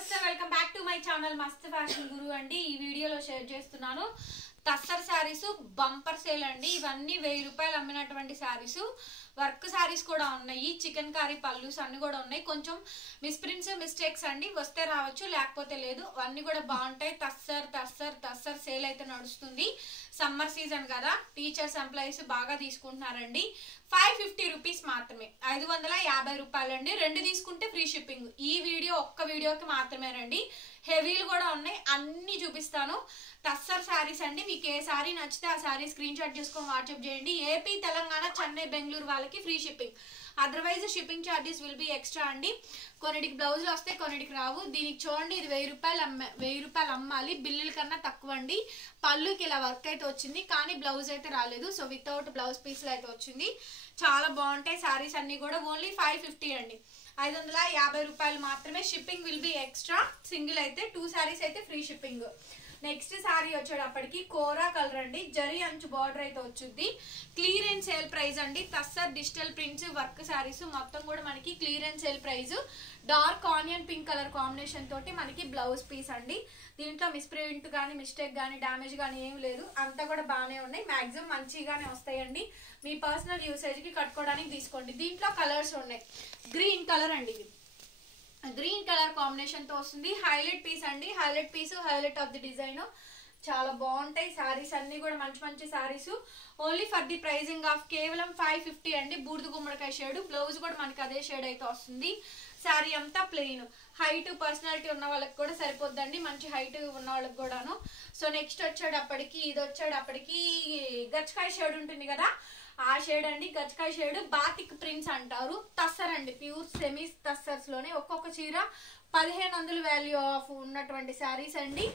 నమస్తే welcome back to my channel మస్త్ fashion గురు అండి. ఈ వీడియోలో షేర్ చేస్తున్నాను టస్సర్ శారీస్ బంపర్ సేల్ అండి. ఇవన్నీ 1000 రూపాయలు అమ్మినటువంటి శారీస్. వర్క్ శారీస్ కూడా ఉన్నాయి, చికెన్ కారీ పల్లూస్ అన్ని కూడా ఉన్నాయి. కొంచెం మిస్ప్రింట్స్ మిస్టేక్స్ అండి, వస్తే రావచ్చు లేకపోతే లేదు. అన్ని కూడా బాగుంటాయి. టస్సర్ సేల్ అయితే నడుస్తుంది. సమ్మర్ సీజన్ కదా, టీచర్స్ ఎంప్లాయీస్ బాగా తీసుకుంటున్నారండి. 550 రూపీస్ మాత్రమే, 550 రూపాయలండి. 2 తీసుకుంటే ఫ్రీ షిప్పింగ్. ఈ వీడియో ఒక్క వీడియోకి మాత్రమేనండి. హెవీలు కూడా ఉన్నాయి, అన్ని చూపిస్తాను. టస్సర్ శారీస్ అండి. మీకు ఏ శారీ నచ్చితే ఆ శారీ స్క్రీన్ షాట్ చేసుకొని వాట్సాప్ చేయండి. ఏపీ, తెలంగాణ, చెన్నై, బెంగళూరు వాళ్ళకి free shipping. Otherwise shipping charges will be extra అండి. కొన్నిటికి బ్లౌజులు వస్తాయి, కొన్నిటికి రావు. దీనికి చూడండి, ఇది 1000 రూపాయలు అమ్మాలి. బిల్లుల కన్నా తక్కువ అండి. పళ్ళుకి ఇలా వర్క్ అయితే వచ్చింది, కానీ బ్లౌజ్ అయితే రాలేదు. సో వితౌట్ బ్లౌజ్ పీస్లో అయితే వచ్చింది. చాలా బాగుంటాయి శారీస్ అన్ని కూడా. ఓన్లీ 550 అండి, 550 రూపాయలు మాత్రమే. Shipping will be extra. Single అయితే 2 శారీస్ అయితే ఫ్రీ షిప్పింగ్. నెక్స్ట్ శారీ వచ్చేటప్పటికి కోరా కలర్ అండి. జరీ అంచు బార్డర్ అయితే వచ్చింది. క్లియరెన్స్ సేల్ ప్రైస్ అండి. Tussar digital prints work saris మొత్తం కూడా మనకి clearance sale price. Dark onion pink colour combination తోటి మనకి బ్లౌజ్ పీస్ అండి. దీంట్లో మిస్ప్రింట్ కానీ మిస్టేక్ కానీ డ్యామేజ్ కానీ ఏం లేదు, అంతా కూడా బాగానే ఉన్నాయి. మాక్సిమం మంచిగానే వస్తాయండి. మీ పర్సనల్ యూసేజ్కి కట్టుకోవడానికి తీసుకోండి. దీంట్లో కలర్స్ ఉన్నాయి. గ్రీన్ కలర్ అండి, ఇది గ్రీన్ కలర్ కాంబినేషన్ తో వస్తుంది. హైలైట్ పీస్ అండి. Highlight piece, highlight of the design. చాలా బాగుంటాయి శారీస్ అన్ని కూడా. మంచి మంచి saris. Only for the pricing of కేవలం 550 అండి. బూడిద గుమ్మడికాయ షేడ్. బ్లౌజ్ కూడా మనకి అదే షేడ్ అయితే వస్తుంది. శారీ అంతా ప్లెయిన్. హైట్ పర్సనాలిటీ ఉన్న వాళ్ళకి కూడా సరిపోద్దండి, మంచి హైట్ ఉన్న వాళ్ళకి కూడాను. సో నెక్స్ట్ వచ్చేటప్పటికి ఇది వచ్చేటప్పటికి గచ్చకాయ షేడ్ ఉంటుంది కదా, ఆ షేడ్ అండి. గచ్చకాయ షేడ్. బాతిక్ ప్రింట్స్ అంటారు. టస్సర్ అండి, ప్యూర్ సెమీ టస్సర్స్ లోనే. ఒక్కొక్క చీర 1500 వాల్యూ ఆఫ్ ఉన్నటువంటి శారీస్ అండి.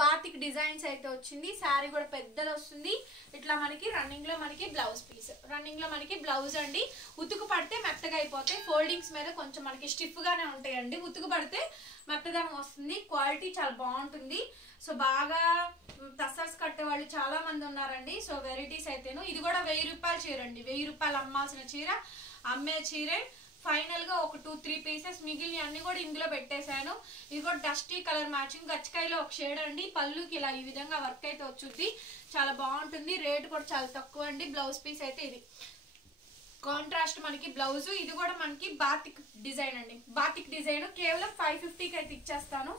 బాతిక్ డిజైన్స్ అయితే వచ్చింది. శారీ కూడా పెద్దది వస్తుంది. ఇట్లా మనకి రన్నింగ్ లో మనకి బ్లౌజ్ పీస్. రన్నింగ్ లో మనకి బ్లౌజ్ అండి. ఉతుకు పడితే మెత్తగా అయిపోతాయి. ఫోల్డింగ్స్ మీద కొంచెం మనకి స్టిఫ్ గానే ఉంటాయండి. ఉతుకు పడితే మెత్తదనం వస్తుంది. క్వాలిటీ చాలా బాగుంటుంది. సో బాగా టస్సర్స్ కట్టే వాళ్ళు చాలా మంది ఉన్నారండి. సో వెరైటీస్ అయితేను. ఇది కూడా 1000 రూపాయల చీర అండి. 1000 రూపాయలు అమ్మాల్సిన చీర, అమ్మే చీరే. ఫైనల్ గా ఒక 2-3 పీసెస్ మిగిలిన అన్ని కూడా ఇందులో పెట్టేశాను. ఇది కూడా డస్టీ కలర్ మ్యాచింగ్. గచ్చకాయలో ఒక షేడ్ అండి. పళ్ళుకి ఇలా ఈ విధంగా వర్క్ అయితే వచ్చుద్ది. చాలా బాగుంటుంది. రేట్ కూడా చాలా తక్కువ అండి. బ్లౌజ్ పీస్ అయితే ఇది కాంట్రాస్ట్ మనకి బ్లౌజ్. ఇది కూడా మనకి బాతిక్ డిజైన్ అండి. బాతిక్ డిజైన్ కేవలం 550కి అయితే ఇచ్చేస్తాను.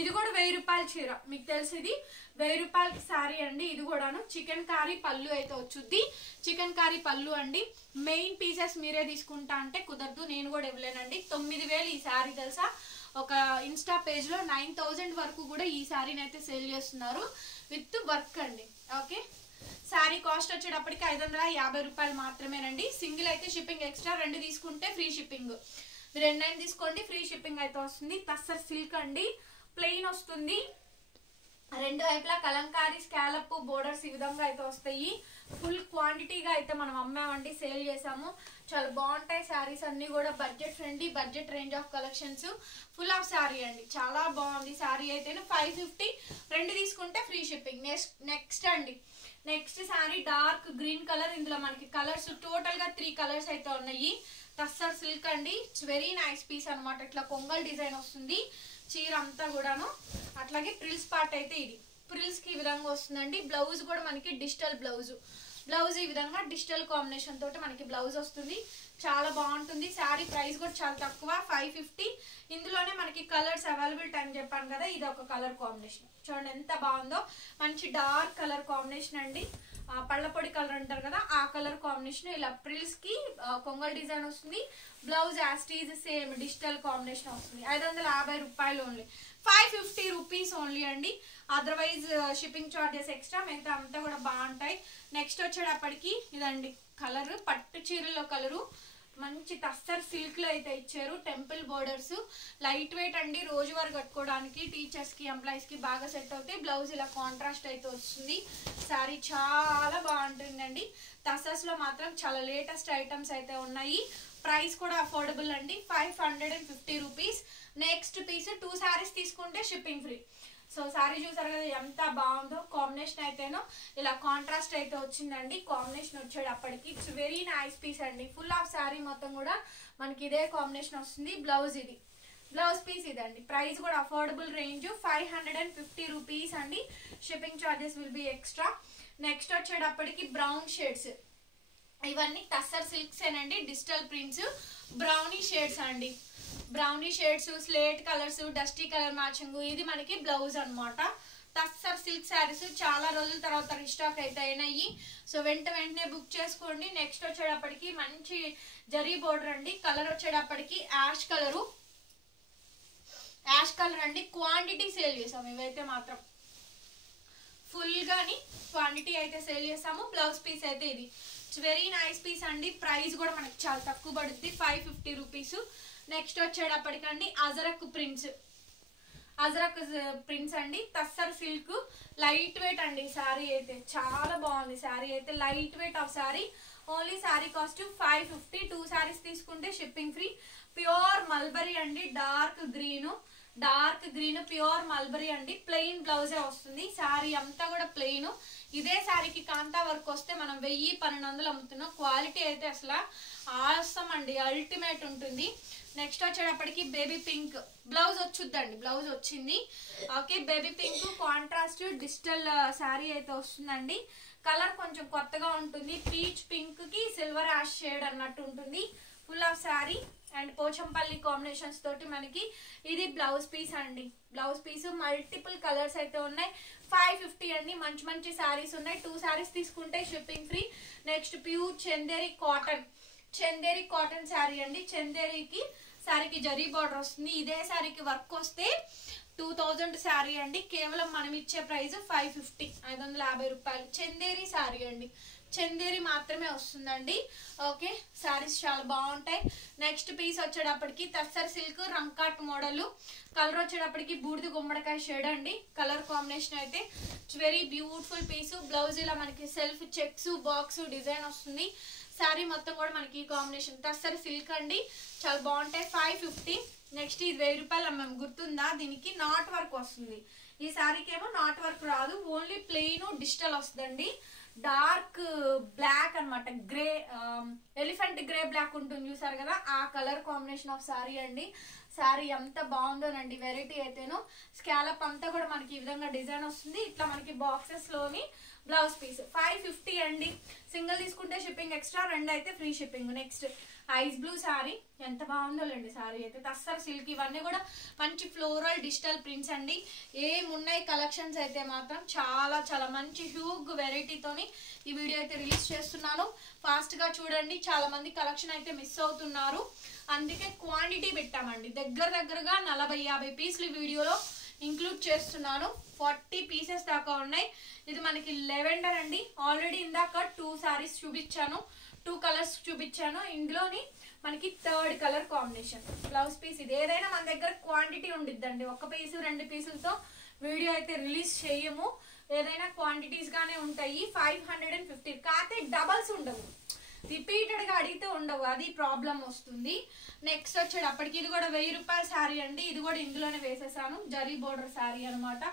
ఇది కూడా 1000 రూపాయల చీర. మీకు తెలిసి ఇది 1000 రూపాయలకి శారీ అండి. ఇది కూడాను చికెన్ కారీ పళ్ళు అయితే వచ్చుద్ది. చికెన్ కారీ పళ్ళు అండి. మెయిన్ పీసెస్ మీరే తీసుకుంటా అంటే కుదరదు, నేను కూడా ఇవ్వలేనండి. 9000 ఈ శారీ తెలుసా. ఒక ఇన్స్టా పేజ్ లో 9000 వరకు కూడా ఈ శారీని అయితే సేల్ చేస్తున్నారు విత్ వర్క్ అండి. ఓకే, శారీ కాస్ట్ వచ్చేటప్పటికి 550 రూపాయలు మాత్రమేనండి. సింగిల్ అయితే షిప్పింగ్ ఎక్స్ట్రా. 2 తీసుకుంటే ఫ్రీ షిప్పింగ్. మీరు 2 తీసుకోండి, ఫ్రీ షిప్పింగ్ అయితే వస్తుంది. టస్సర్ సిల్క్ అండి. ప్లెయిన్ వస్తుంది. 2 వైపులా కలంకారీ స్కాలప్ బోర్డర్స్ ఈ విధంగా అయితే వస్తాయి. ఫుల్ క్వాంటిటీగా అయితే మనం అమ్మామండి, సేల్ చేసాము. చాలా బాగుంటాయి శారీస్ అన్ని కూడా. Budget friendly, budget range of collections. Full of sari అండి. చాలా బాగుంది శారీ అయితే. 550, 2 తీసుకుంటే ఫ్రీ షిప్పింగ్. నెక్స్ట్ అండి, next sari dark green colour. ఇందులో మనకి కలర్స్ టోటల్ గా 3 కలర్స్ అయితే ఉన్నాయి. టస్సర్ సిల్క్ అండి. ఇట్స్ వెరీ నైస్ పీస్ అనమాట. ఇట్లా కొంగల్ డిజైన్ వస్తుంది చీర అంతా కూడాను. అట్లాగే ప్రిల్స్ పార్ట్ అయితే ఇది ప్రిల్స్ కి ఈ విధంగా వస్తుందండి. బ్లౌజ్ కూడా మనకి డిజిటల్ బ్లౌజ్. బ్లౌజ్ ఈ విధంగా డిజిటల్ కాంబినేషన్ తోటి మనకి బ్లౌజ్ వస్తుంది. చాలా బాగుంటుంది. శారీ ప్రైస్ కూడా చాలా తక్కువ, 550. ఇందులోనే మనకి కలర్స్ అవైలబిలిటీ అని చెప్పాను కదా. ఇది ఒక కలర్ కాంబినేషన్ చూడండి ఎంత బాగుందో. మంచి డార్క్ కలర్ కాంబినేషన్ అండి. పళ్ళపొడి కలర్ అంటారు కదా, ఆ కలర్ కాంబినేషన్. ఇలా ప్రిల్స్ కి కొంగల్ డిజైన్ వస్తుంది. బ్లౌజ్ యాస్టీజ్ సేమ్ డిజిటల్ కాంబినేషన్ వస్తుంది. 550 రూపాయలు ఓన్లీ. 550 రూపీస్ ఓన్లీ అండి. Otherwise shipping charges extra. మిగతా అంతా కూడా బాగుంటాయి. నెక్స్ట్ వచ్చేటప్పటికి ఇదండి కలర్. పట్టు చీరలో కలరు. మంచి టస్సర్ సిల్క్ లో అయితే ఇచ్చారు. Temple borders. లైట్ వెయిట్ అండి. రోజువారీ కట్టుకోవడానికి టీచర్స్ కి ఎంప్లాయీస్ కి బాగా సెట్ అవుతాయి. బ్లౌజ్ ఇలా కాంట్రాస్ట్ అయితే వస్తుంది. శారీ చాలా బాగుంటుందండి. టస్సర్స్ లో మాత్రం చాలా లేటెస్ట్ ఐటమ్స్ అయితే ఉన్నాయి. ప్రైస్ కూడా అఫోర్డబుల్ అండి. 550 రూపీస్. నెక్స్ట్ పీస్ 2 శారీస్ తీసుకుంటే షిప్పింగ్ ఫ్రీ. సో శారీ చూసారు కదా ఎంత బాగుందో. కాంబినేషన్ అయితేనో ఇలా కాంట్రాస్ట్ అయితే వచ్చిందండి. కాంబినేషన్ వచ్చేటప్పటికి ఇట్స్ వెరీ నైస్ పీస్ అండి. ఫుల్ ఆఫ్ శారీ మొత్తం కూడా మనకి ఇదే కాంబినేషన్ వస్తుంది. బ్లౌజ్ ఇది బ్లౌజ్ పీస్ ఇదండి. ప్రైస్ కూడా అఫోర్డబుల్ రేంజ్ 550 రూపీస్ అండి. Shipping charges will be extra. Next వచ్చేటప్పటికి బ్రౌన్ షేడ్స్, ఇవన్నీ టస్సర్ సిల్క్స్ ఏనండి. డిజిటల్ ప్రింట్స్, బ్రౌనీ షేడ్స్ అండి. Brownie shades, slate colours, dusty colour matching. ఇది మనకి బ్లౌజ్ అనమాట. టస్సర్ సిల్క్ శారీస్ చాలా రోజుల తర్వాత రీస్టాక్ అయితే అయినాయి. సో వెంటనే బుక్ చేసుకోండి. నెక్స్ట్ వచ్చేటప్పటికి మంచి జరీ బోర్డర్ అండి. కలర్ వచ్చేటప్పటికి యాష్ కలర్ అండి. క్వాంటిటీ సేల్ చేసాము, ఇవైతే మాత్రం ఫుల్ గాని క్వాంటిటీ అయితే సేల్ చేసాము. బ్లౌజ్ పీస్ అయితే ఇది. ఇట్స్ వెరీ నైస్ పీస్ అండి. ప్రైస్ కూడా మనకి చాలా తక్కువ పడుతుంది, 550 రూపీస్. నెక్స్ట్ వచ్చేటప్పటికండి అజరక్ ప్రింట్స్ అండి. టస్సర్ సిల్క్ లైట్ వెయిట్ అండి. శారీ అయితే చాలా బాగుంది. శారీ అయితే light weight of sari. Only sari cost 550. 2 saris తీసుకుంటే షిప్పింగ్ ఫ్రీ. ప్యూర్ మల్బరీ అండి. డార్క్ గ్రీన్ ప్యూర్ మల్బరీ అండి. ప్లెయిన్ బ్లౌజే వస్తుంది. శారీ అంతా కూడా ప్లెయిన్. ఇదే శారీకి కాంతా వర్క్ వస్తే మనం 1000-1200 అమ్ముతున్నాం. క్వాలిటీ అయితే అసలు ఆసమ్ అండి, అల్టిమేట్ ఉంటుంది. నెక్స్ట్ వచ్చేటప్పటికి బేబీ పింక్ బ్లౌజ్ వచ్చుద్దండి. బ్లౌజ్ వచ్చింది. Okay, baby pink contrast digital sari అయితే వస్తుందండి. కలర్ కొంచెం కొత్తగా ఉంటుంది. పీచ్ పింక్ కి సిల్వర్ యాష్ షేడ్ అన్నట్టు ఉంటుంది. Full of sari and Pochampally combinations తోటి మనకి ఇది బ్లౌజ్ పీస్ అండి. బ్లౌజ్ పీస్ మల్టిపుల్ కలర్స్ అయితే ఉన్నాయి. 550 అండి. మంచి శారీస్ ఉన్నాయి. 2 శారీస్ తీసుకుంటే shipping free. Next pure Chanderi cotton sari అండి. చందేరికి శారీకి జరీ బార్డర్ వస్తుంది. ఇదే శారీకి వర్క్ వస్తే 2000 శారీ అండి. కేవలం మనం ఇచ్చే ప్రైస్ 550, 550 రూపాయలు. చందేరి శారీ అండి. చందేరి మాత్రమే వస్తుందండి. ఓకే, శారీస్ చాలా బాగుంటాయి. నెక్స్ట్ పీస్ వచ్చేటప్పటికి టస్సర్ సిల్క్ రంకాట్ మోడల్. కలర్ వచ్చేటప్పటికి బూడిద గుమ్మడికాయ షేడ్ అండి. కలర్ కాంబినేషన్ అయితే it's very beautiful piece. Blouse ఇలా మనకి సెల్ఫ్ చెక్స్ బాక్స్ డిజైన్ వస్తుంది. శారీ మొత్తం కూడా మనకి కాంబినేషన్ టస్సర్ సిల్క్ అండి. చాలా బాగుంటాయి. 550. నెక్స్ట్ ఇది 1000 రూపాయలు అమ్మాము, గుర్తుందా? దీనికి నాట్ వర్క్ వస్తుంది. ఈ శారీకి ఏమో నాట్ వర్క్ రాదు, ఓన్లీ ప్లెయిన్ డిజిటల్ వస్తుందండి. డార్క్ బ్లాక్ అనమాట, గ్రే ఎలిఫెంట్ గ్రే బ్లాక్ ఉంటుంది చూసారు కదా, ఆ కలర్ కాంబినేషన్ ఆఫ్ శారీ అండి. శారీ ఎంత బాగుందోనండి. వెరైటీ అయితేను స్కాలప్ అంతా కూడా మనకి ఈ విధంగా డిజైన్ వస్తుంది. ఇట్లా మనకి బాక్సెస్ లోని బ్లౌజ్ పీస్ 550 అండి. సింగిల్ తీసుకుంటే షిప్పింగ్ ఎక్స్ట్రా, 2 అయితే free shipping. Next ice blue sari ఎంత బాగుందోలేండి. శారీ అయితే టస్సర్ సిల్క్. ఇవన్నీ కూడా మంచి ఫ్లోరల్ డిజిటల్ ప్రింట్స్ అండి. ఏమున్నాయి కలెక్షన్స్ అయితే మాత్రం చాలా మంచి హ్యూగ్ వెరైటీతోని ఈ వీడియో అయితే రిలీజ్ చేస్తున్నాను. ఫాస్ట్ గా చూడండి, చాలా మంది కలెక్షన్ అయితే మిస్ అవుతున్నారు. అందుకే క్వాంటిటీ పెట్టామండి. దగ్గరగా 40-50 పీసులు వీడియోలో ఇంక్లూడ్ చేస్తున్నాను. 40 పీసెస్ దాకా ఉన్నాయి. ఇది మనకి లెవెండర్ అండి. ఆల్రెడీ ఇందాక 2 శారీస్ చూపించాను, 2 కలర్స్ చూపించాను. ఇందులోని మనకి 3rd colour combination blouse piece. ఇది ఏదైనా మన దగ్గర క్వాంటిటీ ఉండిద్దండి. 1 పీసు 2 పీసులతో వీడియో అయితే రిలీజ్ చేయము. ఏదైనా క్వాంటిటీస్ గానే ఉంటాయి. 550. కాకపోతే డబల్స్ ఉండవు, రిపీటెడ్ గా అడిగితే ఉండవు, అది ప్రాబ్లం వస్తుంది. నెక్స్ట్ వచ్చేటప్పటికి ఇది కూడా 1000 రూపాయల శారీ అండి. ఇది కూడా ఇందులోనే వేసేసాను. జరీ బోర్డర్ శారీ అనమాట.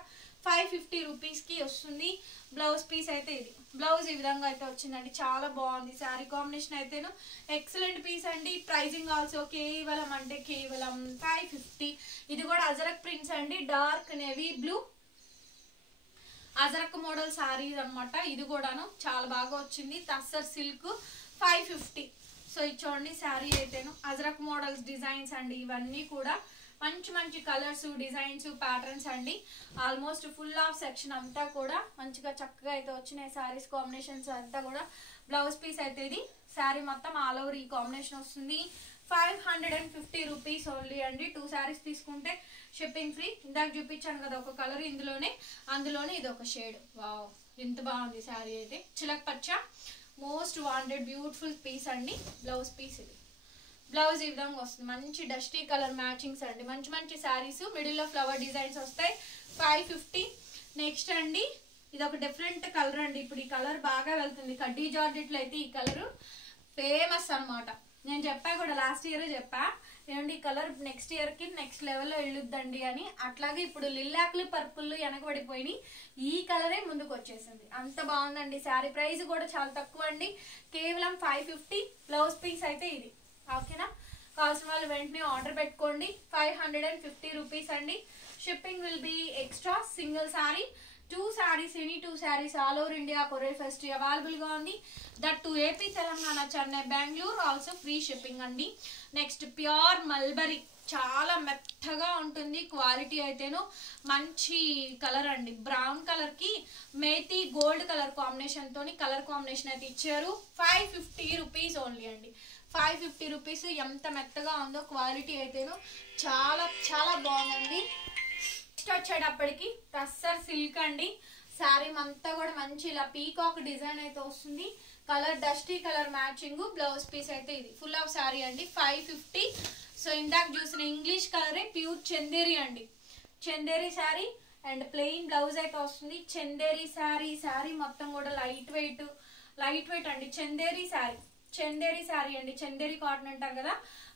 550 రూపీస్ కి వస్తుంది. బ్లౌజ్ పీస్ అయితే ఇది. బ్లౌజ్ ఈ విధంగా అయితే వచ్చిందండి. చాలా బాగుంది. శారీ కాంబినేషన్ అయితేను ఎక్సలెంట్ పీస్ అండి. ప్రైజింగ్ ఆల్సో కేవలం 550. ఇది కూడా అజరక్ ప్రింట్స్ అండి. Dark navy blue ajrakh model saris అనమాట. ఇది కూడాను చాలా బాగా వచ్చింది. టస్సర్ సిల్క్ 550. సో ఇది చూడండి శారీ అయితేను అజరక్ మోడల్స్ డిజైన్స్ అండి. ఇవన్నీ కూడా మంచి కలర్స్ డిజైన్స్ ప్యాటర్న్స్ అండి. ఆల్మోస్ట్ ఫుల్ ఆఫ్ సెక్షన్ అంతా కూడా మంచిగా చక్కగా అయితే వచ్చినాయి. శారీస్ కాంబినేషన్స్ అంతా కూడా. బ్లౌజ్ పీస్ అయితే ఇది. శారీ మొత్తం ఆల్ ఓవర్ ఈ కాంబినేషన్ వస్తుంది. 550 రూపీస్ ఓన్లీ అండి. 2 శారీస్ తీసుకుంటే షిప్పింగ్ ఫ్రీ. ఇందాక చూపించాను కదా ఒక కలర్, అందులోనే ఇది ఒక షేడ్. వావ్, ఎంత బాగుంది శారీ అయితే. చిలక్ పచ్చ మోస్ట్ వాంటెడ్ బ్యూటిఫుల్ పీస్ అండి. బ్లౌజ్ పీస్ ఇది. బ్లౌజ్ ఈ విధంగా వస్తుంది. మంచి డస్టీ కలర్ మ్యాచింగ్స్ అండి. మంచి శారీస్ మిడిల్ లో ఫ్లవర్ డిజైన్స్ వస్తాయి. 550. నెక్స్ట్ అండి ఇది ఒక డిఫరెంట్ కలర్ అండి. ఇప్పుడు ఈ కలర్ బాగా వెళ్తుంది. కడ్డీ జార్జెట్లో అయితే ఈ కలర్ ఫేమస్ అనమాట. నేను చెప్పా కూడా, లాస్ట్ ఇయర్ చెప్పా ఏమండి ఈ కలర్ నెక్స్ట్ ఇయర్ కి నెక్స్ట్ లెవెల్లో వెళ్ళొద్దండి అని. అట్లాగే ఇప్పుడు లిల్లాక్లు పర్పుల్ వెనకబడిపోయి ఈ కలరే ముందుకు వచ్చేసింది. అంత బాగుందండి. శారీ ప్రైస్ కూడా చాలా తక్కువ అండి. కేవలం 550. బ్లౌజ్ పీస్ అయితే ఇది. ఓకేనా? కావాల్సిన వాళ్ళు వెంటనే ఆర్డర్ పెట్టుకోండి. 550 రూపీస్ అండి. Shipping will be extra. Single sari 2 sarees, any 2 sarees all over India courier facility available గా ఉంది. That to AP, Telangana, Chennai, Bengaluru also free shipping అండి. నెక్స్ట్ ప్యూర్ మల్బరీ, చాలా మెత్తగా ఉంటుంది. క్వాలిటీ అయితేను మంచి కలర్ అండి. బ్రౌన్ కలర్ కి మేతి గోల్డ్ కలర్ కాంబినేషన్ తోని కలర్ కాంబినేషన్ అయితే ఇచ్చారు. 550 రూపీస్ ఓన్లీ అండి. 550 రూపీస్. ఎంత మెత్తగా ఉందో క్వాలిటీ అయితేను చాలా చాలా బాగుందండి. నెక్స్ట్ వచ్చేటప్పటికి టస్సర్ సిల్క్ అండి. శారీ అంతా కూడా మంచి ఇలా పీకాక్ డిజైన్ అయితే వస్తుంది. Colour dusty colour matching. Blouse piece అయితే ఇది ఫుల్ ఆఫ్ శారీ అండి. 550. సో ఇందాక చూసిన ఇంగ్లీష్ కలరే ప్యూర్ చందేరి అండి. Chanderi sari and plain blouse అయితే వస్తుంది. చందేరి శారీ. శారీ మొత్తం కూడా లైట్ వెయిట్ అండి. చందేరి శారీ అండి. చందేరి కాటన్ అంటారు కదా,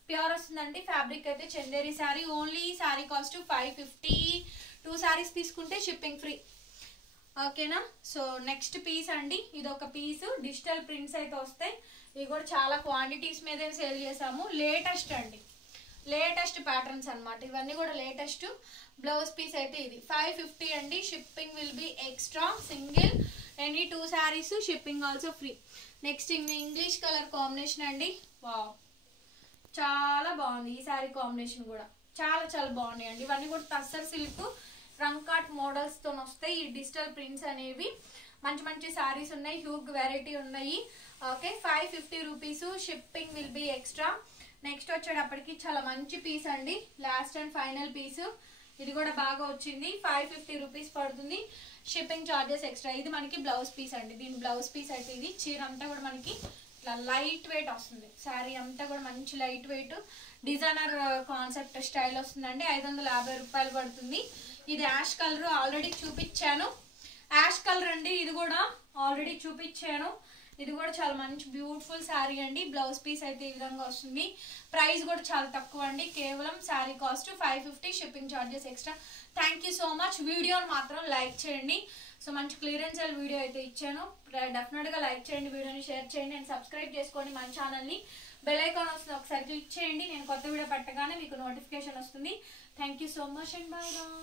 ప్యూర్ వస్తుందండి. ఫ్యాబ్రిక్ అయితే Chanderi sari. Only sari cost 550. 2 sarees తీసుకుంటే షిప్పింగ్ ఫ్రీ. ఓకేనా. సో నెక్స్ట్ పీస్ అండి. ఇది ఒక పీస్. డిజిటల్ ప్రింట్స్ అయితే వస్తాయి. ఇవి కూడా చాలా క్వాంటిటీస్ మీదే సేల్ చేసాము. లేటెస్ట్ అండి. లేటెస్ట్ ప్యాటర్న్స్ అనమాట. ఇవన్నీ కూడా లేటెస్ట్. బ్లౌజ్ పీస్ అయితే ఇది 550 అండి. Shipping will be extra. Single any 2 sarees shipping also free. Next English colour combination అండి. వావ్, చాలా బాగుంది. ఈ శారీ కాంబినేషన్ కూడా చాలా చాలా బాగున్నాయి అండి. ఇవన్నీ కూడా టస్సర్ సిల్క్ రంకాట్ మోడల్స్ తో వస్తాయి. ఈ డిజిటల్ ప్రింట్స్ అనేవి మంచి మంచి శారీస్ ఉన్నాయి. హ్యూగ్ వెరైటీ ఉన్నాయి. Okay, 550 rupees. Shipping will be extra. Next వచ్చేటప్పటికి చాలా మంచి పీస్ అండి. Last and final piece. ఇది కూడా బాగా వచ్చింది. 550 రూపీస్ పడుతుంది. Shipping charges extra. ఇది మనకి బ్లౌజ్ పీస్ అండి. దీని బ్లౌజ్ పీస్ అయితే ఇది. చీర అంతా కూడా మనకి ఇట్లా లైట్ వెయిట్ వస్తుంది. శారీ అంతా కూడా మంచి light weight designer concept style వస్తుందండి. 550 రూపాయలు పడుతుంది. ఇది యాష్ కలర్ ఆల్రెడీ చూపించాను. యాష్ కలర్ అండి. ఇది కూడా ఆల్రెడీ చూపించాను. ఇది కూడా చాలా మంచి బ్యూటిఫుల్ శారీ అండి. బ్లౌజ్ పీస్ అయితే ఈ విధంగా వస్తుంది. ప్రైస్ కూడా చాలా తక్కువ అండి. కేవలం sari cost 550. Shipping charges extra. Thank you so much. వీడియోని మాత్రం లైక్ చేయండి. సో మంచి క్లియరెన్స్ వీడియో అయితే ఇచ్చాను. డెఫినెట్గా లైక్ చేయండి, వీడియోని షేర్ చేయండి అండ్ సబ్స్క్రైబ్ చేసుకోండి మన ఛానల్ని. బెల్ ఐకాన్ వస్తుంది, ఒకసారి క్లిక్ చేయండి. నేను కొత్త వీడియో పెట్టగానే మీకు నోటిఫికేషన్ వస్తుంది. Thank you so much and bye bye.